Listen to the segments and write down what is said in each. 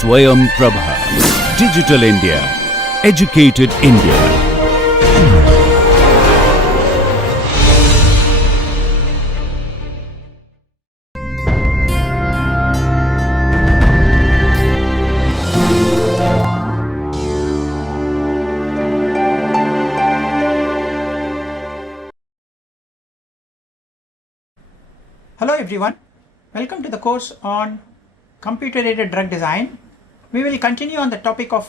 Swayam Prabha. Digital India. Educated India. Hello everyone, welcome to the course on computer-aided drug design. We will continue on the topic of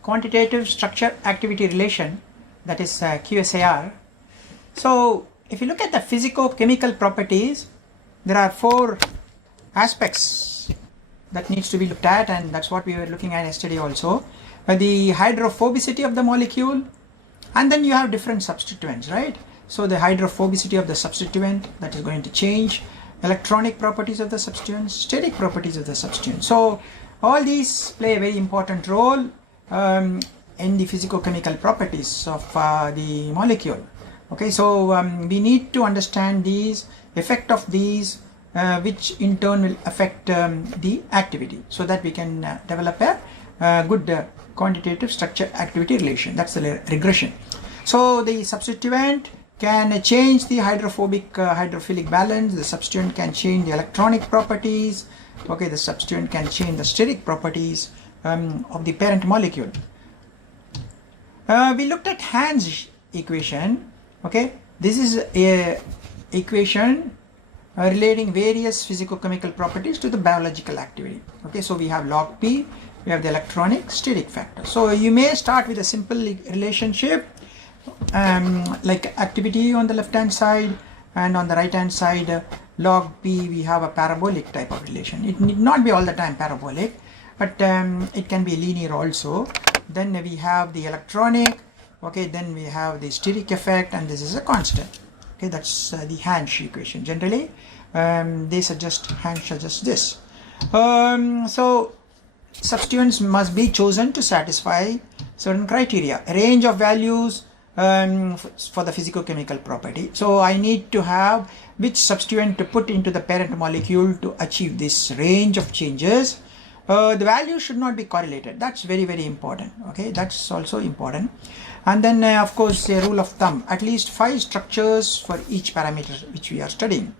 quantitative structure-activity relation, that is QSAR. So if you look at the physico-chemical properties, there are four aspects that needs to be looked at, and that's what we were looking at yesterday also. The hydrophobicity of the molecule, and then you have different substituents, right? So the hydrophobicity of the substituent, that is going to change, electronic properties of the substituent, steric properties of the substituent. So all these play a very important role in the physico-chemical properties of the molecule. Okay, so we need to understand these, effect of these, which in turn will affect the activity, so that we can develop a good quantitative structure-activity relation. That's the regression. So the substituent can change the hydrophilic balance, the substituent can change the electronic properties, okay, the substituent can change the steric properties of the parent molecule. We looked at Hans equation, okay, this is a equation relating various physico-chemical properties to the biological activity. Okay, so we have log P, we have the electronic steric factor. So you may start with a simple relationship like activity on the left hand side, and on the right hand side log P we have a parabolic type of relation. It need not be all the time parabolic, but it can be linear also. Then we have the electronic, okay, then we have the steric effect, and this is a constant. Okay, that's the Hansch equation. Generally they suggest, Hansch suggests this. So substituents must be chosen to satisfy certain criteria, a range of values for the physico-chemical property. So I need to have which substituent to put into the parent molecule to achieve this range of changes. The value should not be correlated. That's very, very important. Okay, that's also important. And then of course a rule of thumb, at least 5 structures for each parameter which we are studying.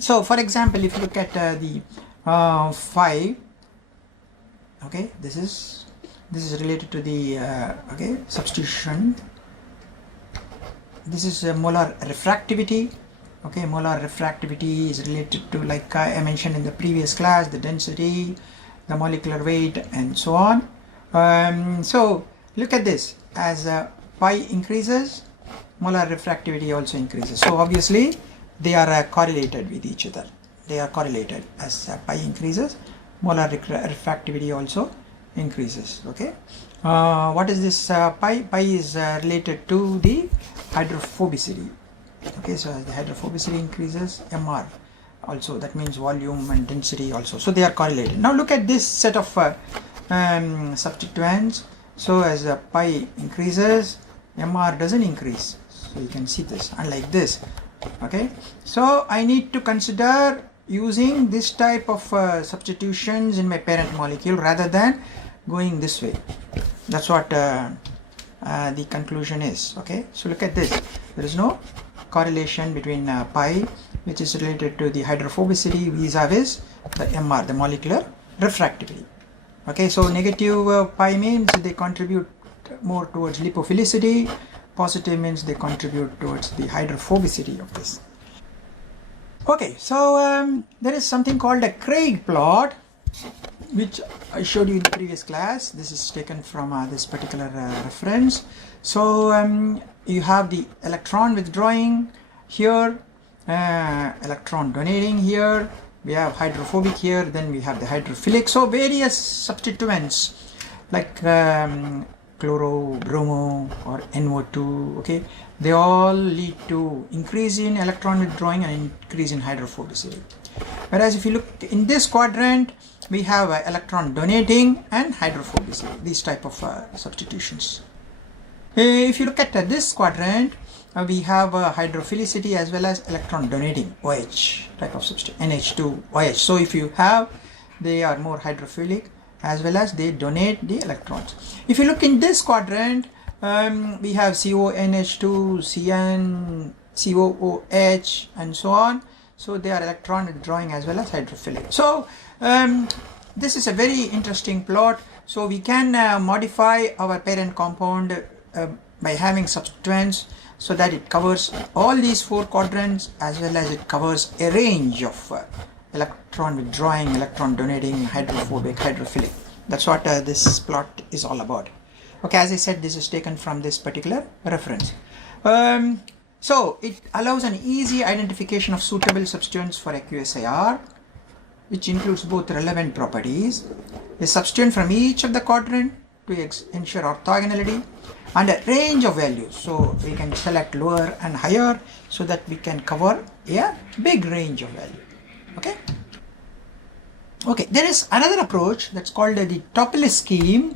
So for example, if you look at the 5, okay, this is related to the okay, substitution. This is molar refractivity. Okay, molar refractivity is related to, like I mentioned in the previous class, the density, the molecular weight, and so on. So look at this, as pi increases, molar refractivity also increases. So obviously they are correlated with each other. They are correlated. As pi increases, molar refractivity also increases. Okay, what is this pi? Pi is related to the hydrophobicity. Okay, so as the hydrophobicity increases, mr also, that means volume and density also, so they are correlated. Now look at this set of substituents. So as the pi increases, mr doesn't increase, so you can see this, unlike this. Okay, so I need to consider using this type of substitutions in my parent molecule rather than going this way. That's what the conclusion is. Okay, so look at this, there is no correlation between pi, which is related to the hydrophobicity, vis-a-vis the mr, the molecular refractivity. Okay, so negative pi means they contribute more towards lipophilicity, positive means they contribute towards the hydrophobicity of this. Okay, so there is something called a Craig plot, which I showed you in the previous class. This is taken from this particular reference. So you have the electron withdrawing here, electron donating here, we have hydrophobic here, then we have the hydrophilic. So various substituents like chloro, bromo, or NO2, okay, they all lead to increase in electron withdrawing and increase in hydrophobicity. Whereas if you look in this quadrant, we have electron donating and hydrophobicity, these type of substitutions. If you look at this quadrant, we have hydrophilicity as well as electron donating OH type of substitution, NH2 OH. So if you have they are more hydrophilic, as well as they donate the electrons. If you look in this quadrant, we have CONH2, CN, COOH, and so on. So they are electron withdrawing as well as hydrophilic. So this is a very interesting plot. So we can modify our parent compound by having substituents, so that it covers all these 4 quadrants, as well as it covers a range of electron withdrawing, electron donating, hydrophobic, hydrophilic. That's what this plot is all about. Okay, as I said, this is taken from this particular reference. So it allows an easy identification of suitable substituents for a QSAR, which includes both relevant properties, a substituent from each of the quadrant to ensure orthogonality, and a range of values. So we can select lower and higher, so that we can cover a big range of value. Okay, there is another approach that's called the Tople scheme.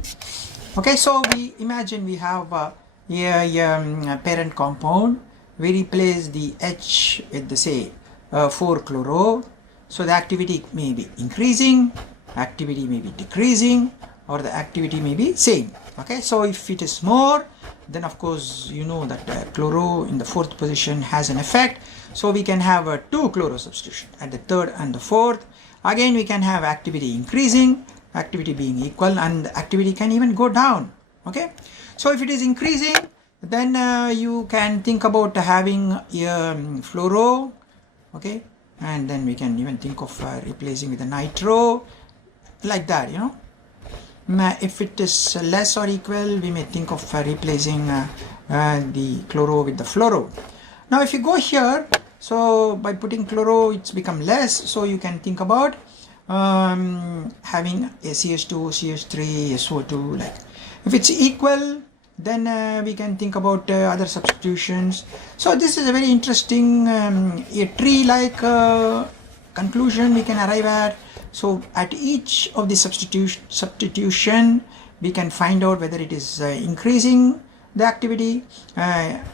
Okay, so we imagine we have a parent compound. We replace the H with the, say, 4-chloro. So the activity may be increasing, activity may be decreasing, or the activity may be same. Okay, so if it is more, then of course you know that chloro in the 4th position has an effect. So we can have a 2-chloro substitution at the 3rd and the 4th. Again, we can have activity increasing, activity being equal, and activity can even go down. Okay, so if it is increasing, then you can think about having a fluoro. Okay, and then we can even think of replacing with a nitro, like that, you know. If it is less or equal, we may think of replacing the chloro with the fluoro. Now if you go here, so by putting chloro, it's become less, so you can think about having a CH2, CH3, SO2, like. If it's equal, then we can think about other substitutions. So this is a very interesting a tree-like conclusion we can arrive at. So at each of the substitution, we can find out whether it is increasing the activity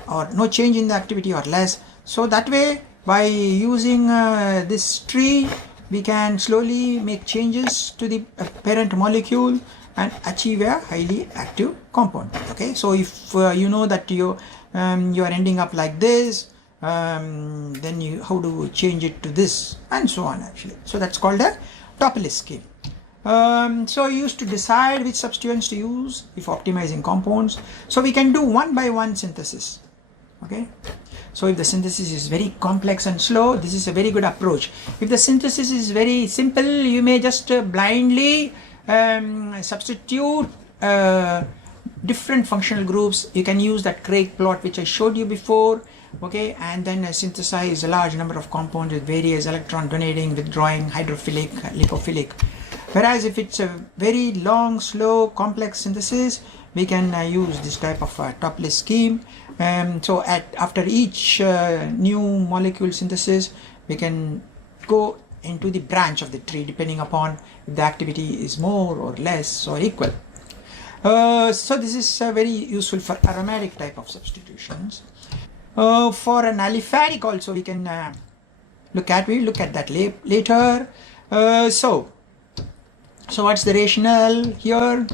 or no change in the activity or less. So that way, by using this tree, we can slowly make changes to the parent molecule and achieve a highly active compound. Okay, so if you know that you are ending up like this, then you how do you change it to this, and so on actually. So that's called a Tople scheme. So you used to decide which substituents to use if optimizing compounds. So we can do 1-by-1 synthesis. Okay, so if the synthesis is very complex and slow, this is a very good approach. If the synthesis is very simple, you may just blindly substitute different functional groups. You can use that Craig plot which I showed you before. Okay, and then synthesize a large number of compounds with various electron donating, withdrawing, hydrophilic, lipophilic. Whereas if it's a very long, slow, complex synthesis, we can use this type of Tople scheme. So after each new molecule synthesis, we can go into the branch of the tree depending upon if the activity is more or less or equal. So this is very useful for aromatic type of substitutions. For an aliphatic also we can look at that later. So what's the rationale here?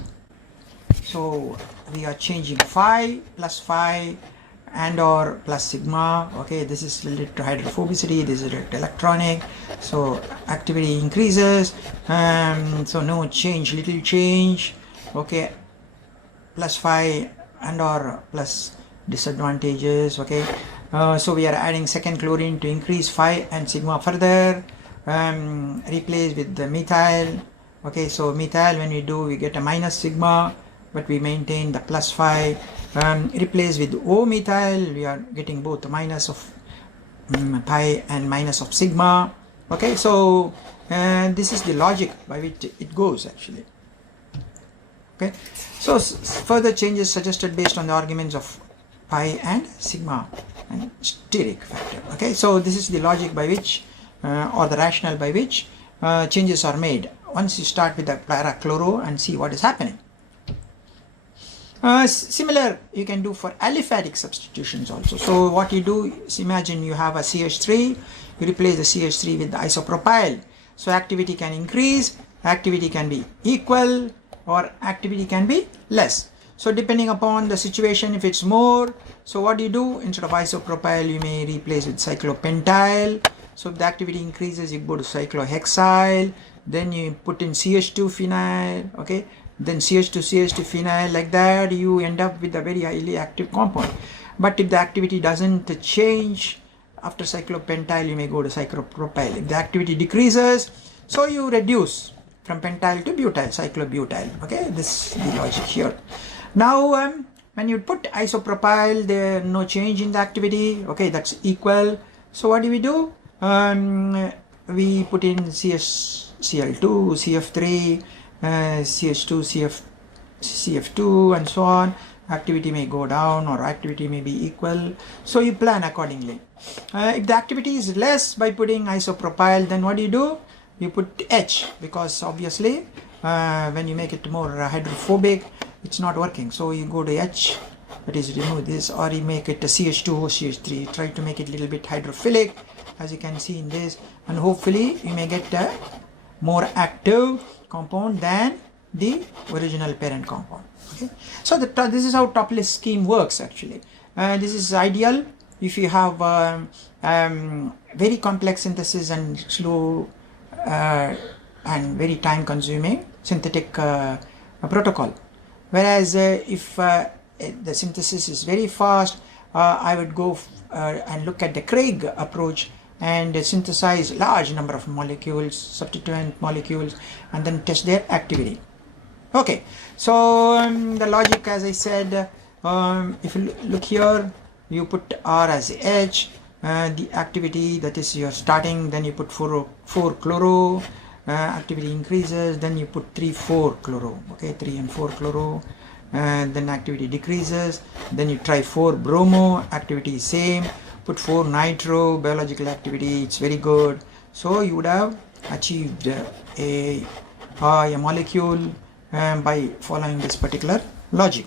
So we are changing phi plus phi and or plus sigma. Okay, this is related to hydrophobicity, this is related to electronic. So activity increases, so no change, little change. Okay, plus phi and or plus disadvantages. Okay, so we are adding second chlorine to increase phi and sigma further, replace with the methyl. Okay, so methyl, when we do, we get a minus sigma, but we maintain the plus phi. Replace with O methyl, we are getting both the minus of pi and minus of sigma. Okay, so this is the logic by which it goes actually. Okay, so further changes suggested based on the arguments of pi and sigma and steric factor. Okay, so this is the logic by which or the rationale by which changes are made once you start with the para-chloro and see what is happening. Similar you can do for aliphatic substitutions also. So what you do is, imagine you have a CH3, you replace the CH3 with the isopropyl. So activity can increase, activity can be equal or activity can be less. So depending upon the situation, if it's more, so what do you do? Instead of isopropyl, you may replace with cyclopentyl. So if the activity increases, you go to cyclohexyl, then you put in CH2 phenyl, okay, then CH2 phenyl, like that you end up with a very highly active compound. But if the activity doesn't change after cyclopentyl, you may go to cyclopropyl. If the activity decreases, so you reduce from pentyl to butyl, cyclobutyl. Okay, this is the logic here. Now when you put isopropyl, there no change in the activity. Okay, that's equal. So what do? We put in Cl2, CF3, CH2, CF2 and so on. Activity may go down or activity may be equal. So you plan accordingly. If the activity is less by putting isopropyl, then what do? You put H, because obviously when you make it more hydrophobic, it's not working. So you go to H, that is remove this, or you make it a CH2 CH3. Try to make it a little bit hydrophilic, as you can see in this, and hopefully you may get a more active compound than the original parent compound. Okay, so this is how Topless scheme works actually. This is ideal if you have very complex synthesis and slow and very time consuming synthetic protocol. Whereas if the synthesis is very fast, I would go and look at the Craig approach and synthesize large number of molecules, substituent molecules, and then test their activity. Okay, so the logic, as I said, if you look here, you put R as H, the activity, that is your starting, then you put 4 chloro, activity increases, then you put 3,4 chloro, okay, 3 and 4 chloro, and then activity decreases, then you try 4 bromo, activity is same, put 4 nitro, biological activity, it's very good. So you would have achieved a molecule by following this particular logic.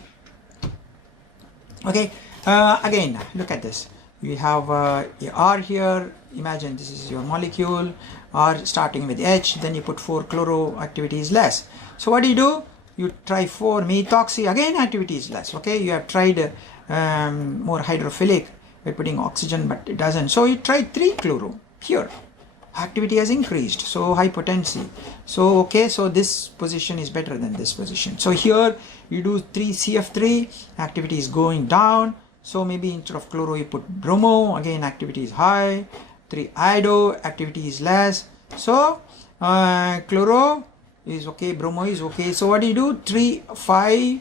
Okay, again look at this. You have a R here. Imagine this is your molecule, R starting with H, then you put 4 chloro, activity is less. So what do? You try 4 methoxy, again activity is less. Okay, you have tried more hydrophilic by putting oxygen, but it doesn't. So you try 3 chloro here, activity has increased, so high potency. So okay, so this position is better than this position. So here you do 3 CF3, activity is going down. So maybe instead of chloro you put bromo, again activity is high. 3 iodo, activity is less. So chloro is okay, bromo is okay. So what do? 3 5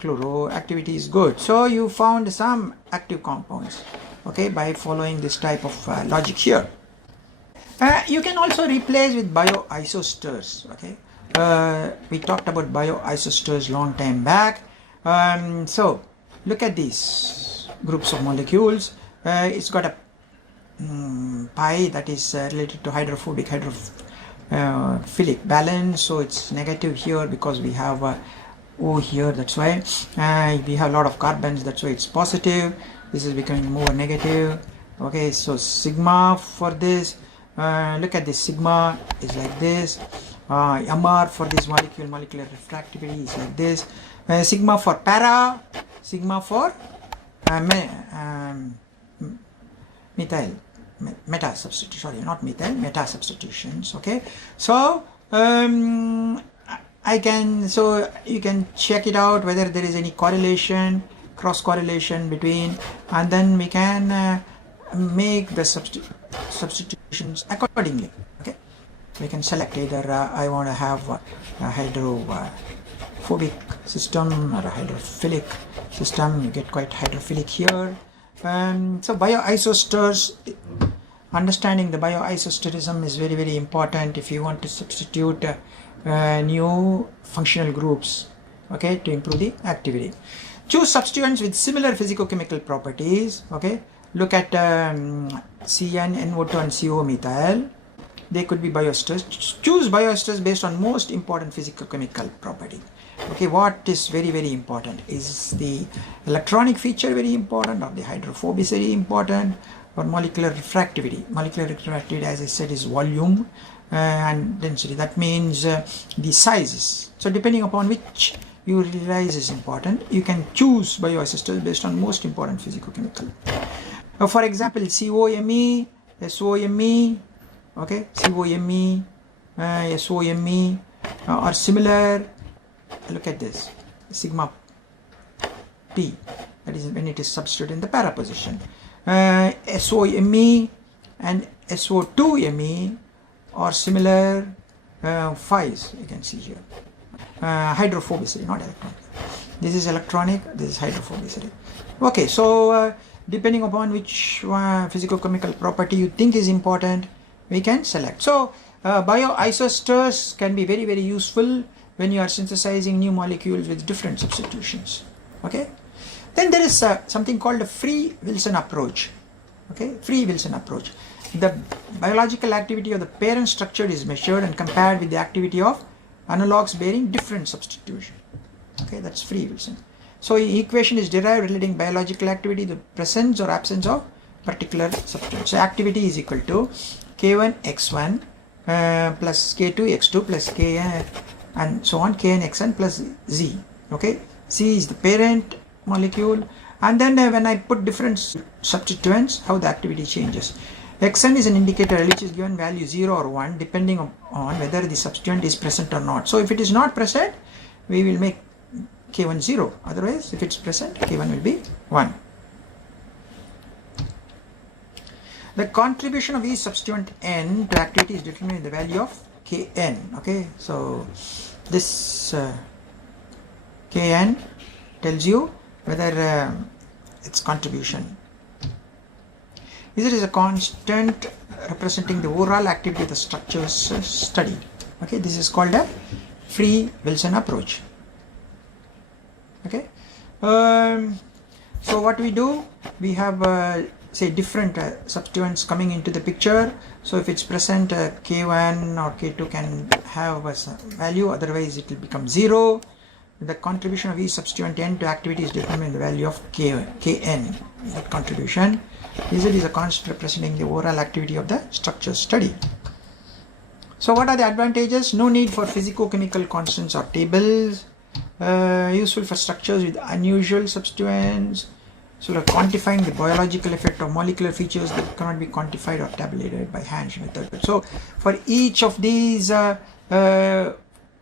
chloro, activity is good. So you found some active compounds, okay, by following this type of logic here. You can also replace with bioisosters. Okay, we talked about bioisosters long time back. So look at these groups of molecules. It's got a pi that is related to hydrophobic hydrophilic balance, so it's negative here because we have O here, that's why we have a lot of carbons, that's why it's positive. This is becoming more negative. Okay, so sigma for this, look at this, sigma is like this, MR for this molecular refractivity is like this, sigma for para, sigma for methyl, meta substitution, sorry, not methyl, meta substitutions. Okay, so so you can check it out whether there is any correlation, cross correlation between, and then we can make the substitutions accordingly. Okay, we can select either I want to have a hydrophobic system or a hydrophilic system. You get quite hydrophilic here. So bioisosters, understanding the bioisosterism is very, very important if you want to substitute new functional groups, okay, to improve the activity. Choose substituents with similar physicochemical properties. Okay, look at CN, NO2 and CO methyl. They could be bioesters. Choose bioesters based on most important physicochemical property. Okay, what is very, very important? Is the electronic feature very important, or the hydrophobicity important, for molecular refractivity. Molecular refractivity, as I said, is volume and density. That means the sizes. So depending upon which you realize is important, you can choose bioisostates based on most important physicochemical. For example, COMe, SOMe, okay, COMe, SOMe are similar. Look at this, sigma P, that is when it is substituted in the para position. SOMe and SO2Me are similar phies, you can see here. Hydrophobicity, not electronic. This is electronic, this is hydrophobicity. Okay, so depending upon which physicochemical property you think is important, we can select. So bioisosters can be very, very useful when you are synthesizing new molecules with different substitutions. Okay. Then there is something called a free Wilson approach. Okay, free Wilson approach. The biological activity of the parent structure is measured and compared with the activity of analogues bearing different substitution. Okay, that's free Wilson. So equation is derived relating biological activity to the presence or absence of particular substituent. So activity is equal to K1 x1 plus K2 x2 plus K and so on, Kn xn plus Z. Okay, C is the parent molecule, and then when I put different substituents, how the activity changes. Xn is an indicator which is given value 0 or 1 depending on whether the substituent is present or not. So if it is not present, we will make K1 0, otherwise if it's present, K1 will be 1. The contribution of each substituent N to activity is determined in the value of Kn. Okay, so this Kn tells you whether its contribution. This is a constant representing the overall activity of the structures studied. Okay, this is called a free Wilson approach. Okay, so what we do, we have say different substituents coming into the picture. So if it's present, K1 or K2 can have a value, otherwise it will become 0. The contribution of each substituent N to activity is determined in the value of Kn. That contribution is a constant representing the overall activity of the structure study. So what are the advantages? No need for physicochemical constants or tables. Useful for structures with unusual substituents. So like quantifying the biological effect of molecular features that cannot be quantified or tabulated by hand method. So for each of these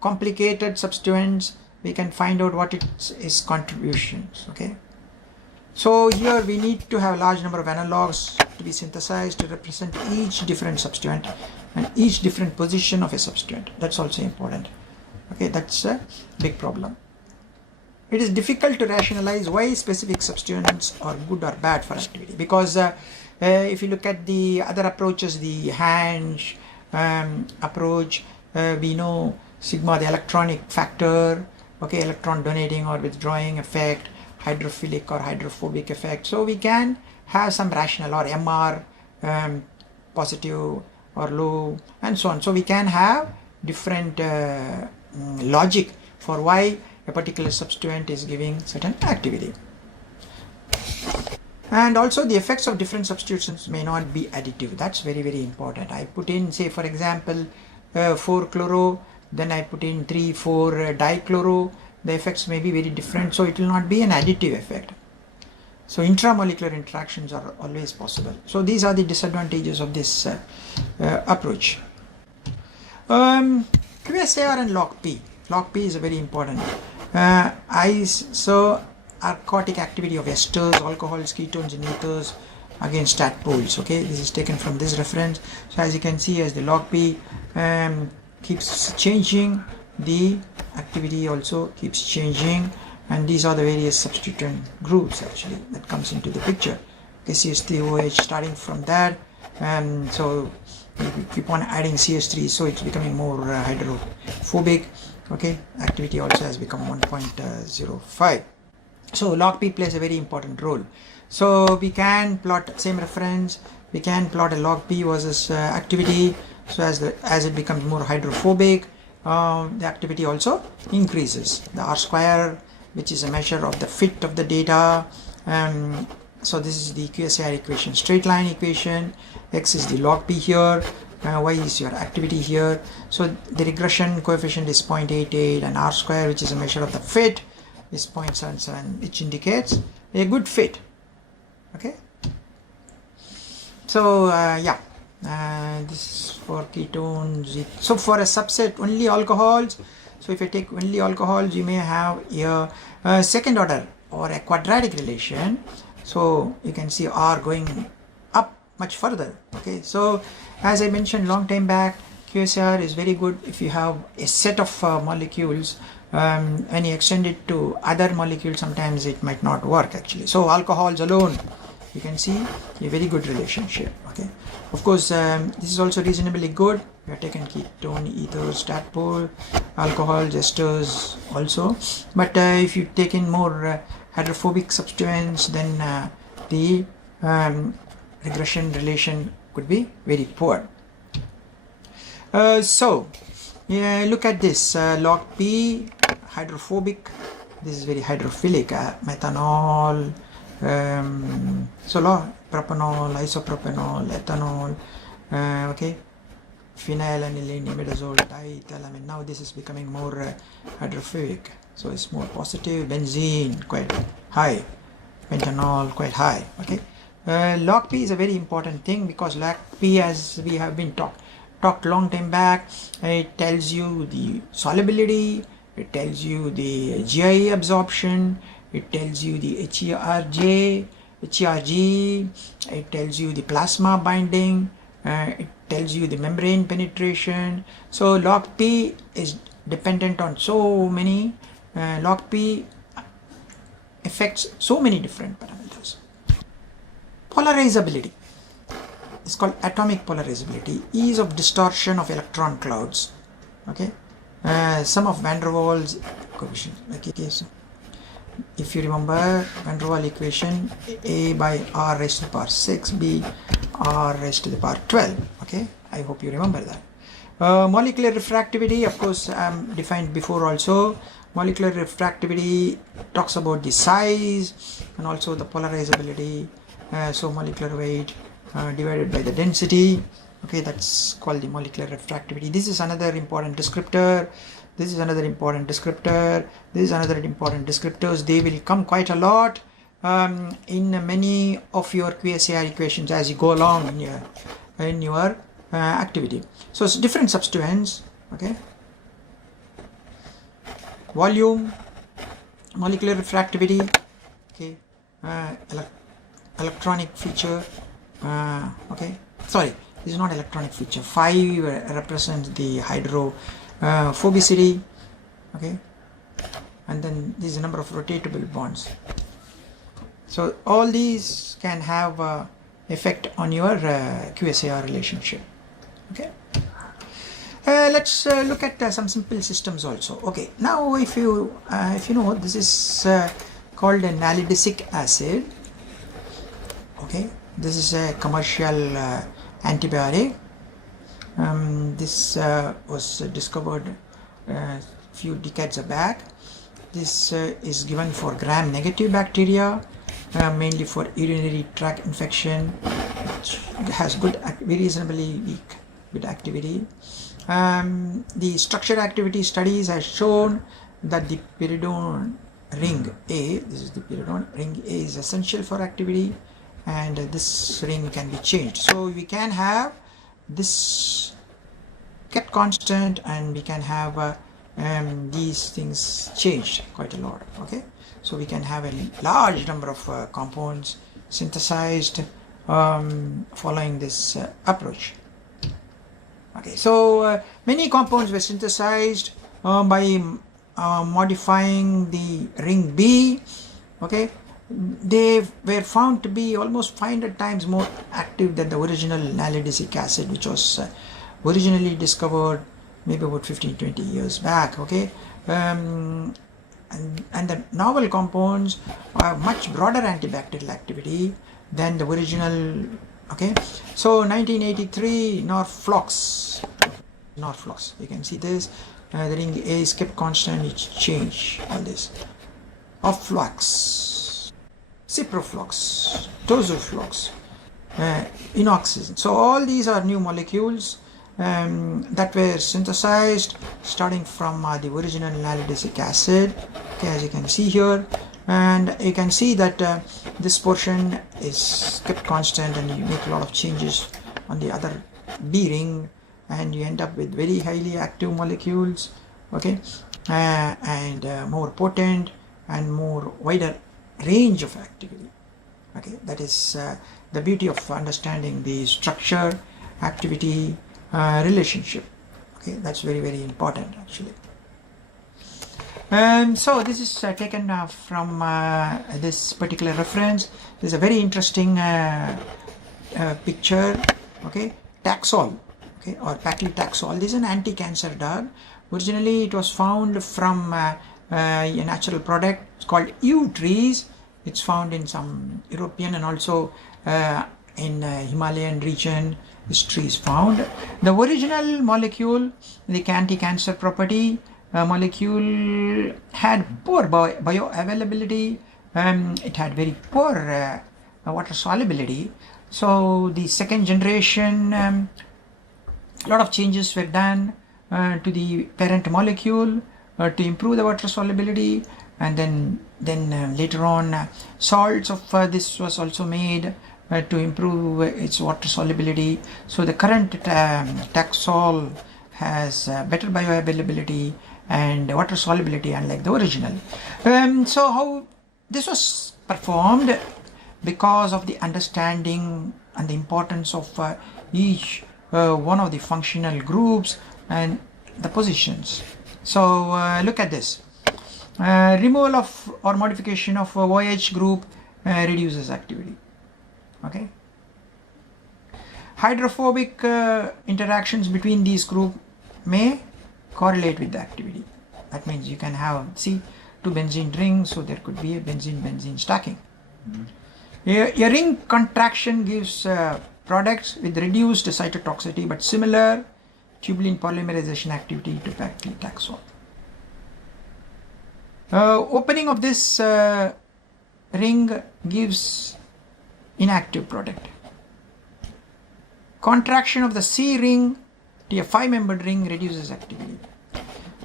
complicated substituents, we can find out what its contributions. Okay, so here we need to have a large number of analogues to be synthesized to represent each different substituent and each different position of a substituent. That's also important. Okay, that's a big problem. It is difficult to rationalize why specific substituents are good or bad for activity, because if you look at the other approaches, the Hansch approach, we know sigma, the electronic factor, okay, electron donating or withdrawing effect, hydrophilic or hydrophobic effect. So we can have some rational, or MR positive or low and so on. So we can have different logic for why a particular substituent is giving certain activity. And also the effects of different substitutions may not be additive. That's very, very important. I put in, say for example, 4-chloro, then I put in 3,4-dichloro. The effects may be very different, so it will not be an additive effect. So intramolecular interactions are always possible. So these are the disadvantages of this approach. QSAR and log P. Log P is a very important. Isoarcotic activity of esters, alcohols, ketones, and ethers against stat poles. Okay, this is taken from this reference. So as you can see, as the log P keeps changing, the activity also keeps changing, and these are the various substituent groups actually that comes into the picture. Okay, CH3OH starting from that, and so we keep on adding CH3, so it's becoming more hydrophobic. Okay, activity also has become 1.05. So log P plays a very important role. So we can plot, same reference, we can plot a log P versus activity. So as it becomes more hydrophobic, the activity also increases. The R square, which is a measure of the fit of the data, So this is the QSAR equation, straight line equation. X is the log P here, Y is your activity here. So the regression coefficient is 0.88 and R square, which is a measure of the fit, is 0.77, which indicates a good fit. Okay. So yeah, this is for ketones. So for a subset only alcohols, so if you take only alcohols, you may have a second order or a quadratic relation. So you can see R going up much further. Okay, so as I mentioned long time back, QSAR is very good if you have a set of molecules and you extend it to other molecules. Sometimes it might not work actually. So alcohols alone, you can see a very good relationship. Okay, of course this is also reasonably good. We have taken ketone, ethers, tadpole, alcohol, esters also. But if you take in more hydrophobic substituents, then the regression relation could be very poor. So yeah, look at this log P, hydrophobic. This is very hydrophilic. Methanol, so propanol, isopropanol, ethanol, okay, phenylalanine, imidazole, diethylamine. Now this is becoming more hydrophobic, so it's more positive. Benzene quite high, pentanol quite high. Okay, log P is a very important thing because log P, as we have been talked long time back, it tells you the solubility, it tells you the GI absorption, it tells you the HERG, it tells you the plasma binding, it tells you the membrane penetration. So log P is dependent on so many, log P affects so many different parameters. Polarizability, it's called atomic polarizability, ease of distortion of electron clouds. Okay, sum of van der Waals coefficient. Okay, so if you remember van der Waals equation, A by R raised to the power 6, B R raised to the power 12. Okay, I hope you remember that. Molecular refractivity, of course, defined before also. Molecular refractivity talks about the size and also the polarizability. So molecular weight divided by the density. Okay, that's called the molecular refractivity. This is another important descriptor. This is another important descriptor. This is another important descriptors. They will come quite a lot in many of your QSAR equations as you go along in your activity. So it's different substituents. Okay, volume, molecular refractivity. Okay, electronic feature. Okay, sorry, this is not electronic feature. 5 represents the hydrophobicity. Okay, and then this is the number of rotatable bonds. So all these can have effect on your QSAR relationship. Okay, let's look at some simple systems also. Okay, now if you know, this is called a nalidisic acid. Okay, this is a commercial antibiotic. This was discovered a few decades back. This is given for gram-negative bacteria, mainly for urinary tract infection. It has good, very reasonably weak, good activity. The structure activity studies have shown that the pyridone ring A, this is the pyridone ring A, is essential for activity, and this ring can be changed. So we can have this kept constant, and we can have these things changed quite a lot. Okay, so we can have a large number of compounds synthesized following this approach. Okay, so many compounds were synthesized by modifying the ring B. Okay, they were found to be almost 500 times more active than the original nalidisic acid, which was originally discovered maybe about 15-20 years back. Okay, and the novel compounds have much broader antibacterial activity than the original. Okay, so 1983 Norflox, you can see this, the ring A is kept constant, it's changed all this. Oflox, ciproflox, tosuflox, inoxidant. So all these are new molecules that were synthesized starting from the original nalidixic acid, okay, as you can see here. And you can see that this portion is kept constant, and you make a lot of changes on the other B ring, and you end up with very highly active molecules, okay, and more potent and more wider range of activity. Okay, that is the beauty of understanding the structure activity relationship. Okay, that's very, very important actually. So this is taken from this particular reference. This is a very interesting picture. Okay, Taxol, okay, or paclitaxel. This is an anti-cancer drug. Originally it was found from a natural product. It's called yew trees. It's found in some European and also in Himalayan region. This tree is found. The original molecule, the anti-cancer property molecule, had poor bioavailability. It had very poor water solubility. So the second generation, a lot of changes were done to the parent molecule to improve the water solubility, and then later on salts of this was also made to improve its water solubility. So the current Taxol has better bioavailability and water solubility, unlike the original. So how this was performed, because of the understanding and the importance of each one of the functional groups and the positions. So look at this. Removal of or modification of OH group reduces activity. Okay. Hydrophobic interactions between these groups may correlate with the activity. That means you can have, see, two benzene rings, so there could be a benzene-benzene stacking. A ring contraction gives products with reduced cytotoxicity but similar tubulin polymerization activity to paclitaxel. Opening of this ring gives inactive product. Contraction of the C ring to a 5-membered ring reduces activity.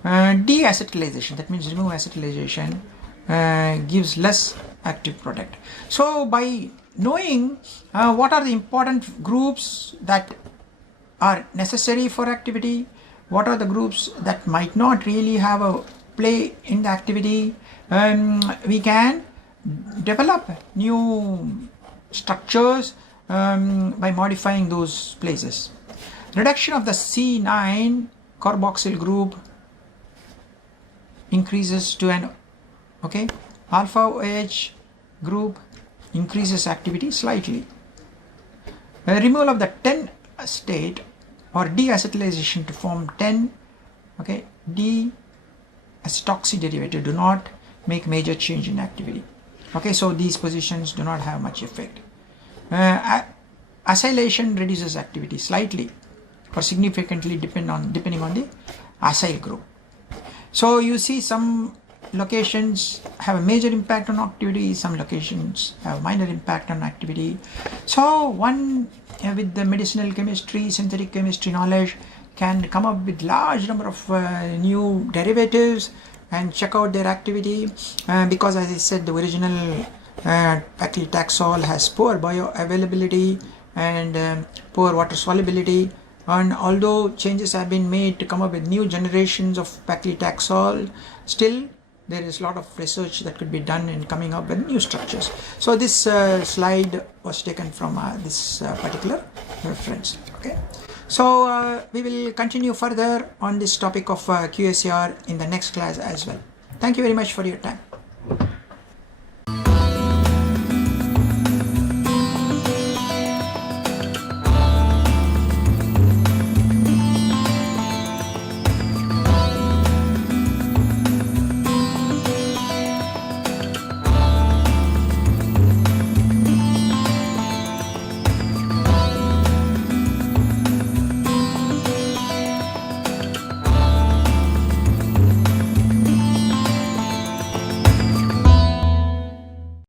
Deacetylization, that means remove acetylization, gives less active product. So by knowing what are the important groups that are necessary for activity, what are the groups that might not really have a play in the activity, we can develop new structures by modifying those places. Reduction of the C9 carboxyl group increases to an alpha OH group increases activity slightly. Removal of the 10 state or deacetylization to form 10 deacetoxy derivative do not make major change in activity. Okay, so these positions do not have much effect. Acylation reduces activity slightly or significantly depending on the acyl group. So you see some locations have a major impact on activity, some locations have minor impact on activity. So one with the medicinal chemistry, synthetic chemistry knowledge can come up with large number of new derivatives and check out their activity, because as I said, the original paclitaxel has poor bioavailability and poor water solubility, and although changes have been made to come up with new generations of paclitaxel, still there is a lot of research that could be done in coming up with new structures. So this slide was taken from this particular reference. Okay, so we will continue further on this topic of QSAR in the next class as well. Thank you very much for your time.